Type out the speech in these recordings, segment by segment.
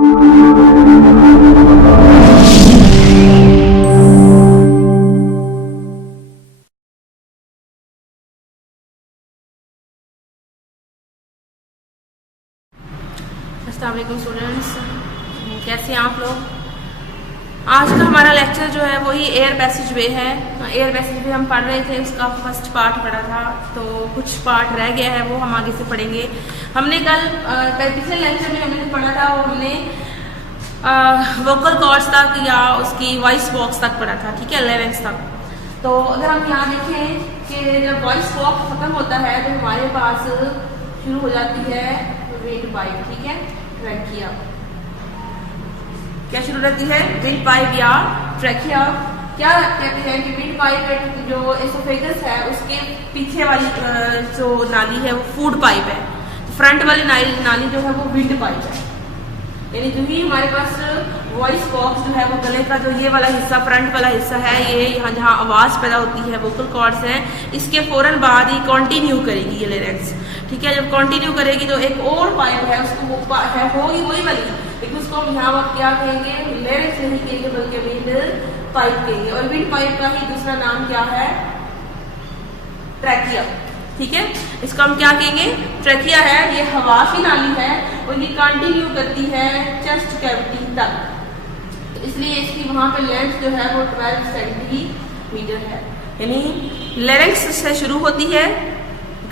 अस्सलाम वालेकुम स्टूडेंट्स, कैसे हैं आप लोग। आज का हमारा लेक्चर जो है वही एयर पैसेज वे है। एयर पैसेज वे हम पढ़ रहे थे, उसका फर्स्ट पार्ट पढ़ा था, तो कुछ पार्ट रह गया है वो हम आगे से पढ़ेंगे। हमने कल पिछले लेक्चर में हमने पढ़ा था वो हमने वोकल कॉर्ड्स तक या उसकी वॉइस बॉक्स तक पढ़ा था, ठीक है, लेवेंस तक। तो अगर हम यहाँ देखें कि जब वॉइस बॉक्स खत्म होता है तो हमारे पास शुरू हो जाती है विंड पाइप, ठीक है, ट्रैकिया। क्या शुरू रहती है? विंड पाइप या ट्रैकिया। क्या कहते हैं कि विंड पाइप जो एसोफेगस है उसके पीछे वाली जो नाली है वो फूड पाइप है, फ्रंट वाली नाली जो है वो विंड पाइप है। यानी जो ही हमारे पास वॉइस बॉक्स जो है वो गले का जो ये वाला हिस्सा, फ्रंट वाला हिस्सा है, ये यहाँ जहाँ आवाज पैदा होती है, वोकल कॉर्ड्स हैं, इसके फौरन बाद ही कंटिन्यू करेगी ये लिरिक्स, ठीक है। जब कंटिन्यू करेगी तो एक और पाइप है, उसको वो है होगी वही वाली, लेकिन उसको हम यहाँ वक्त क्या कहेंगे, लिरिक्स नहीं कहेंगे बल्कि विंड पाइप कहेंगे। और विंड पाइप का ही दूसरा नाम क्या है? ट्रैकिया, ठीक है। इसको हम क्या कहेंगे? ट्रैकिया है। ये हवा की नाली है और ये कंटिन्यू करती है चेस्ट कैविटी तक, तो इसलिए इसकी वहां पे लेंथ जो है वो 12 सेंटीमीटर है। यानी लेरिक्स से शुरू होती है,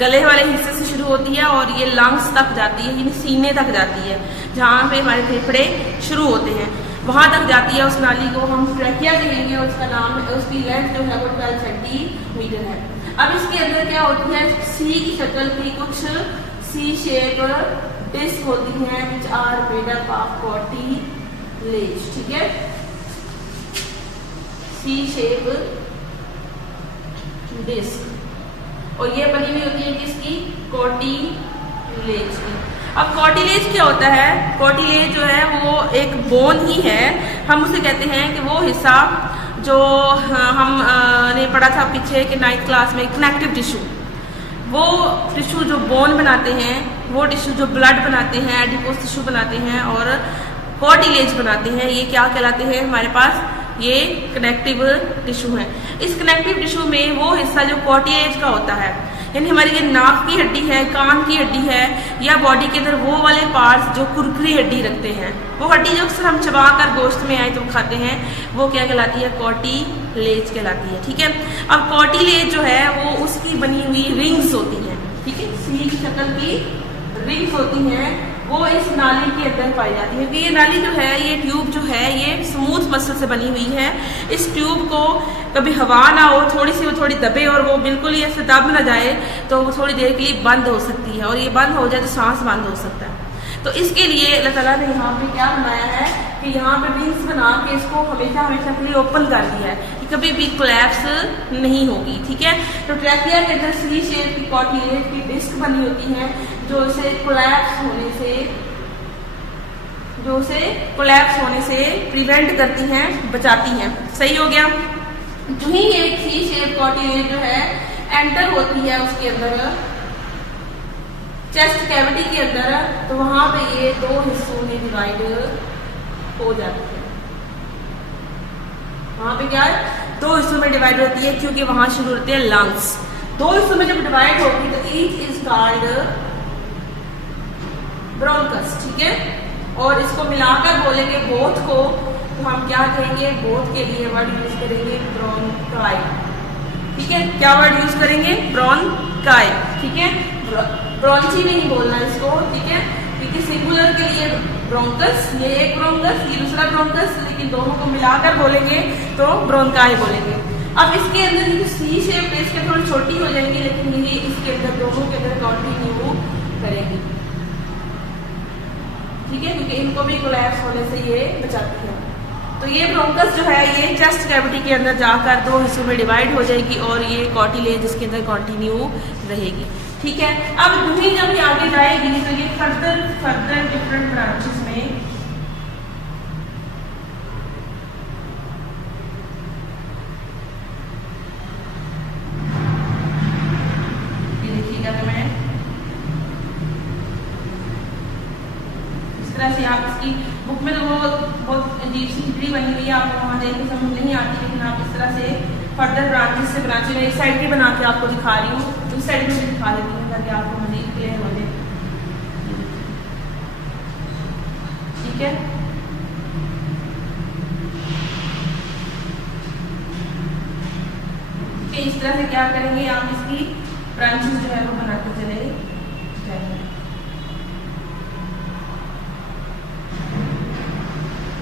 गले वाले हिस्से से शुरू होती है और ये लंग्स तक जाती है, यानी सीने तक जाती है, जहाँ पे हमारे फेफड़े शुरू होते हैं वहां तक जाती है। उस नाली को हम ट्रैकिया कहेंगे और उसका नाम, उसकी लेंथ जो है वो 12 सेंटीमीटर है। अब इसके अंदर क्या होती है? सी की शक्ल की कुछ सी शेप डिस्क होती हैं which are made up of cartilage, ठीक है, सी शेप डिस्क, और ये बनी हुई होती है किसकी? कार्टिलेज की। अब कार्टिलेज क्या होता है? कार्टिलेज जो है वो एक बोन ही है, हम उसे कहते हैं कि वो हिस्सा जो हमने पढ़ा था पीछे कि 9th क्लास में, कनेक्टिव टिश्यू, वो टिश्यू जो बोन बनाते हैं, वो टिश्यू जो ब्लड बनाते हैं, एडिपोज टिश्यू बनाते हैं और कार्टिलेज बनाते हैं, ये क्या कहलाते हैं हमारे पास? ये कनेक्टिव टिश्यू है। इस कनेक्टिव टिश्यू में वो हिस्सा जो कार्टिलेज का होता है, यानी हमारी ये नाक की हड्डी है, कान की हड्डी है, या बॉडी के अंदर वो वाले पार्ट्स जो कुरकुरी हड्डी रखते हैं, वो हड्डी जो अक्सर हम चबा कर गोश्त में आए तो खाते हैं, वो क्या कहलाती है? कार्टिलेज कहलाती है, ठीक है। अब कार्टिलेज जो है वो उसकी बनी हुई रिंग्स होती हैं, ठीक है, सी की शक्ल की रिंग्स होती हैं, वो इस नाली के अंदर पाई जाती है। क्योंकि ये नाली जो है, ये ट्यूब जो है, ये स्मूथ मसल से बनी हुई है। इस ट्यूब को कभी हवा ना हो, थोड़ी सी वो थोड़ी दबे और वो बिल्कुल ही ऐसे दब ना जाए तो वो थोड़ी देर के लिए बंद हो सकती है, और ये बंद हो जाए तो सांस बंद हो सकता है। तो इसके लिए अल्लाह ताला ने यहाँ पे क्या बनाया है कि यहाँ पे रिंग्स बना के इसको हमेशा हमेशा के लिए ओपन कर दिया है कि कभी भी कोलैप्स नहीं होगी, ठीक है। तो ट्रैकिया के अंदर सी शेप की कार्टिलेज की डिस्क बनी होती है जो उसे कोलैप्स होने से प्रिवेंट करती हैं, बचाती हैं। सही हो गया। जो ही एक सी शेप कार्टिलेज जो है एंटर होती है उसके अंदर, चेस्ट कैविटी के अंदर, तो वहां पे ये दो हिस्सों में डिवाइड हो जाती है। वहां पे क्या है? दो हिस्सों में डिवाइड होती है, क्योंकि वहां शुरू होते हैं लंग्स। दो हिस्सों में जब डिवाइड होगी तो ईच इज कॉल्ड ब्रोंकस, ठीक है। और इसको मिलाकर बोलेंगे बोथ को, तो हम क्या कहेंगे? बोथ के लिए वर्ड यूज करेंगे ब्रोंकाई, ठीक है। क्या वर्ड यूज करेंगे? ब्रोंकाई, ठीक है। ब्रोंची नहीं बोलना इसको, ठीक है, क्योंकि सिंगुलर के लिए ब्रोंकस, ये एक ब्रोंकस, ये दूसरा ब्रोंकस, लेकिन दोनों को मिलाकर बोलेंगे तो ब्रोंकाई बोलेंगे। अब इसके अंदर ये सी शेप इसके थोड़ी छोटी हो जाएंगी, लेकिन ये इसके अंदर दोनों के अंदर कंटिन्यू करेंगी, ठीक है, क्योंकि इनको भी कोलैप्स होने से ये बचाती है। तो ये ब्रोंकस जो है ये चेस्ट कैविटी के अंदर जाकर दो हिस्सों में डिवाइड हो जाएगी और ये कार्टिलेज इसके अंदर कंटिन्यू रहेगी, ठीक है। अब दूसरी जब ये आगे जाएगी तो ये फर्दर डिफरेंट ब्रांचेस में ये देखिएगा, तो मैं इस तरह से आप इसकी बुक में तो वो बहुत अजीब सी हिस्ट्री बनी हुई है, आपको वहाँ देख के समझ नहीं आती, लेकिन आप इस तरह से फर्दर ब्रांचेस से ब्रांचेस में एक साइड की बना के आपको दिखा रही हूँ, इस साइड में भी दिखा देती हूँ ताकि आपको मजीद क्लियर हो जाए। ठीक है, इस तरह से क्या करेंगे, आप इसकी ब्रांचेस जो है वो बनाते चले जाएंगे।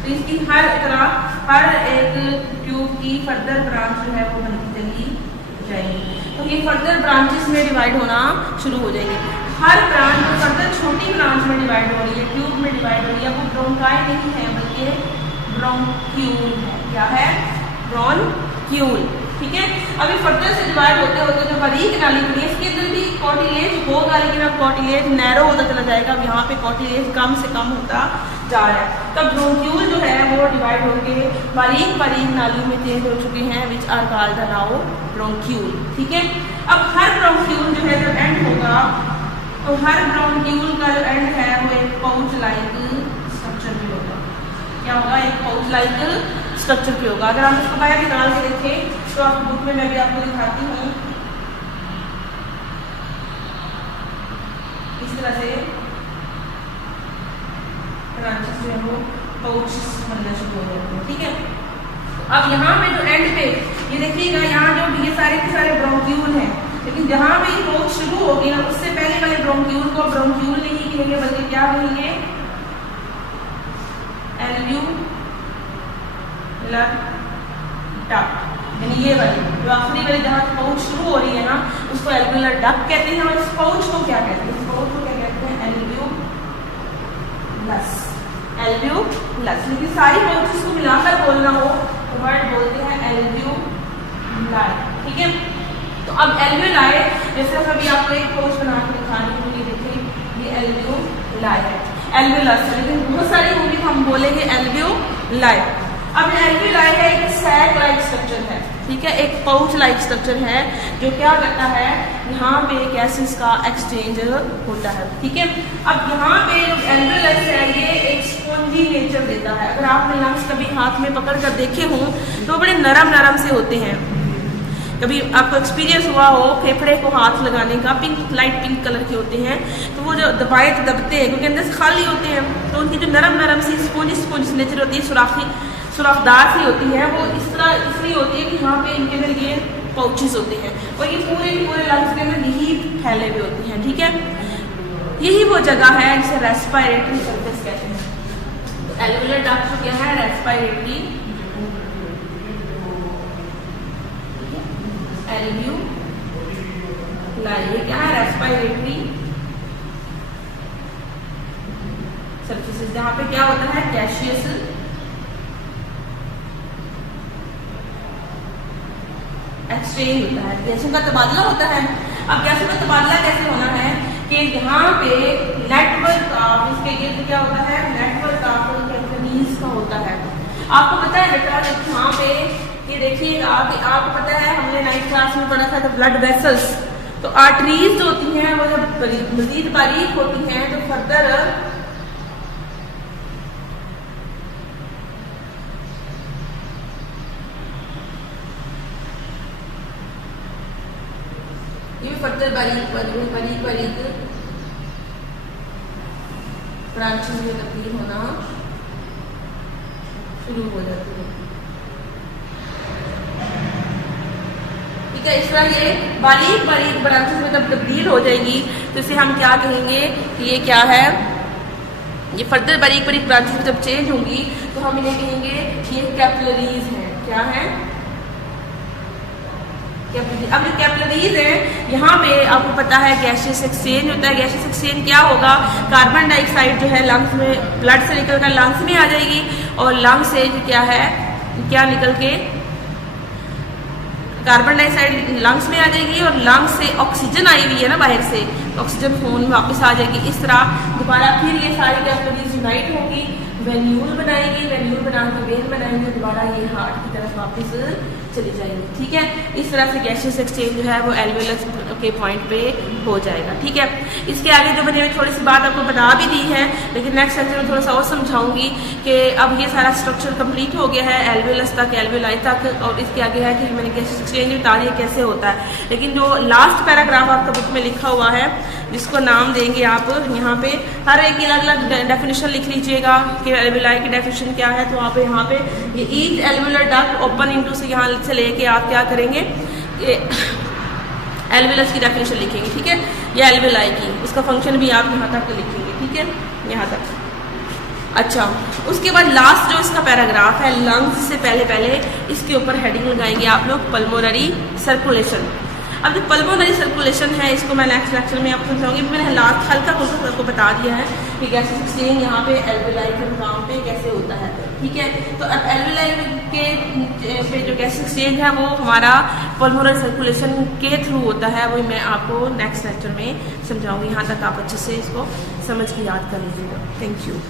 तो इसकी हर तरह हर एक ट्यूब की फर्दर ब्रांच जो है वो बनती चली जाएगी। तो ये फर्दर ब्रांचेस में डिवाइड होना शुरू हो जाएंगे। हर ब्रांच फर्दर छोटी ब्रांच में डिवाइड हो रही है, ट्यूब में डिवाइड हो रही है। वो ब्रोंकाई नहीं है बल्कि ब्रोंक्यूल है। क्या है? ब्रोंक्यूल। ठीक है, अभी फर्दर से डिवाइड होते होते जो बारीक नाली बनी है इसके अंदर भी कॉटिलेज होगा, लेकिन अब कॉटिलेज नैरो होता चला जाएगा। अब यहाँ पे कॉटिलेज कम से कम होता जा रहा है। तब ब्रोंक्यूल जो है वो डिवाइड होके बारीक बारीक नाली में चेंज हो चुके हैं, which are called now bronchiole. ठीक है, अब हर ब्रोंक्यूल जो है जब एंड होगा तो हर ब्रोंक्यूल का जो एंड है वो एक पाउच लाइक स्ट्रक्चर में होगा। क्या होगा? एक पाउच लाइक स्ट्रक्चर पे होगा। अगर आप इसको बाहर निकाल के देखें तो आप बुक में मैं भी आपको दिखाती हूँ, इस तरह से ब्रांचेस जो है वो पाउच बनना शुरू हो जाते हैं। ठीक है, अब यहाँ पे जो एंड पे ये देखिएगा, यहाँ जो ये सारे के सारे ब्रोंक्यूल हैं, लेकिन जहाँ पे ये पाउच शुरू होगी ना उससे पहले वाले ब्रोंक्यूल को ब्रोंक्यूल नहीं कहेंगे बल्कि क्या कहेंगे? Alveolar duct. यानी ये वाली जो आखिरी वाली जहाँ पाउच शुरू हो रही है ना उसको एल्व्यूलर डक्ट कहते हैं। और इस पाउच को क्या कहते हैं? इस पाउच को क्या कहते हैं? एल्व्यूलस। एल्व्यूलस। लेकिन सारी पाउचेस को मिलाकर बोलना हो तो वर्ड बोलते हैं एल्व्यूलाई। ठीक है, तो अब एल्व्यूलाई जैसे अभी आपको एक पाउच बना के दिखानी होगी, देखिए ये एल्व्यूलाई है, एल्व्यूलस, लेकिन बहुत सारी होंगी तो हम बोलेंगे एल्व्यूलाई। अब एल्व्यूलाई है एक सैक लाइक स्ट्रक्चर है। ठीक है, एक पाउच लाइक स्ट्रक्चर है जो क्या करता है, यहाँ पे गैसेस का एक्सचेंज होता है। ठीक है, अब यहाँ पे जो एल्व्यूलस है ये एक स्पॉन्जी नेचर देता है। अगर आपने लंग्स कभी हाथ में पकड़ कर देखे हों तो बड़े नरम नरम से होते हैं। कभी आपको एक्सपीरियंस हुआ हो फेफड़े को हाथ लगाने का, पिंक लाइट पिंक कलर के होते हैं, तो वो जो दबाए तो दबते हैं क्योंकि अंदर से खाली होते हैं, तो उनकी जो नरम नरम सी स्पॉन्जी नेचर होती है, सुराखदार सी होती है, वो इस तरह इसलिए होती है कि यहाँ पे इनके अंदर ये पाउचेस होते हैं और ये पूरे लंग्स के अंदर यही फैले हुए होते हैं। ठीक है, यही वो जगह है जिसे रेस्पिरेटरी सरफेस कहते हैं। तो एल्व्यूलर डक्ट क्या है? Respiratory alveoli. क्या है? रेस्पिरेटरी सरफेसेस, जहाँ पे क्या होता है? गैसियस एक्सचेंज होता है, गैसों का तबादला होता है। अब गैसों का तबादला कैसे होना है कि यहाँ पे नेटवर्क ऑफ इसके गिर्द क्या होता है? नेटवर्क ऑफ कैपिलरीज का होता है। आपको पता है बेटा यहाँ पे ये देखिएगा कि आपको पता है हमने 9th क्लास में पढ़ा था तो ब्लड वेसल्स, तो आर्टरीज जो होती हैं वो जब मजीद बारीक होती हैं तो फर्दर बारीक ब्रांचेस में तब्दील होना शुरू हो जाती है। ठीक है, इस तरह ये बारीक ब्रांचेस में जब तब्दील हो जाएगी तो इसे हम क्या कहेंगे कि ये क्या है? ये फर्दर बारीक ब्रांचेस में जब चेंज होंगी तो हम इन्हें कहेंगे ये कैपिलरीज हैं। क्या है? अब जो कैपिलरीज है यहाँ पे आपको पता है गैसियस एक्सचेंज होता है। गैसियस एक्सचेंज क्या होगा? कार्बन डाइऑक्साइड जो है लंग्स में ब्लड से निकल कर लंग्स में आ जाएगी और लंग्स से क्या है क्या निकल के कार्बन डाइऑक्साइड लंग्स में आ जाएगी और लंग्स से ऑक्सीजन आई हुई है ना बाहर से, ऑक्सीजन फोन वापस आ जाएगी। इस तरह दोबारा फिर ये सारी कैपिलरीज यूनाइट होगी, वेन्यूल बनाएगी, वेन्यूल बना के वेन बनाएंगे, दोबारा ये हार्ट की तरफ वापस चली जाएंगी। ठीक है, इस तरह से गैसियस एक्सचेंज जो है वो एल्वेलस के पॉइंट पे हो जाएगा। ठीक है, इसके आगे जो मैंने थोड़ी सी बात आपको बता भी दी है, लेकिन नेक्स्ट लेक्चर में थोड़ा सा और समझाऊंगी कि अब ये सारा स्ट्रक्चर कंप्लीट हो गया है एल्वेलस तक, एल्वेलाई तक, और इसके आगे है कि मैंने गैसियस एक्सचेंज बता दिया कैसे होता है। लेकिन जो लास्ट पैराग्राफ आपका बुक में लिखा हुआ है, जिसको नाम देंगे आप यहाँ पे, हर एक की अलग अलग डेफिनेशन लिख लीजिएगा कि एल्वेलाई की डेफिनेशन क्या है। तो आप यहाँ पे ये each alveolar duct open into से यहाँ से लेके आप क्या करेंगे, ये एल्वेलस की डेफिनेशन लिखेंगे। ठीक है, ये एल्वेलाई की, उसका फंक्शन भी आप यहाँ तक लिखेंगे। ठीक है, यहाँ तक। अच्छा, उसके बाद लास्ट जो इसका पैराग्राफ है लंग्स से पहले इसके ऊपर हेडिंग लगाएंगे आप लोग पल्मोनरी सर्कुलेशन। अब जो पल्मोनरी सर्कुलेशन है इसको मैं नेक्स्ट लेक्चर में आपको समझाऊंगी। मैंने लास्ट हल्का फुल्का आपको बता दिया है कि गैसियस एक्सचेंज यहाँ पे एल्वेलाई के मुकाम पे कैसे होता है। ठीक है, तो अब एल्वेलाई के पे जो गैसियस एक्सचेंज है वो हमारा पल्मोनरी सर्कुलेशन के थ्रू होता है, वो मैं आपको नेक्स्ट लेक्चर में समझाऊंगी। यहाँ तक आप अच्छे से इसको समझ के याद कर लीजिएगा। Thank you.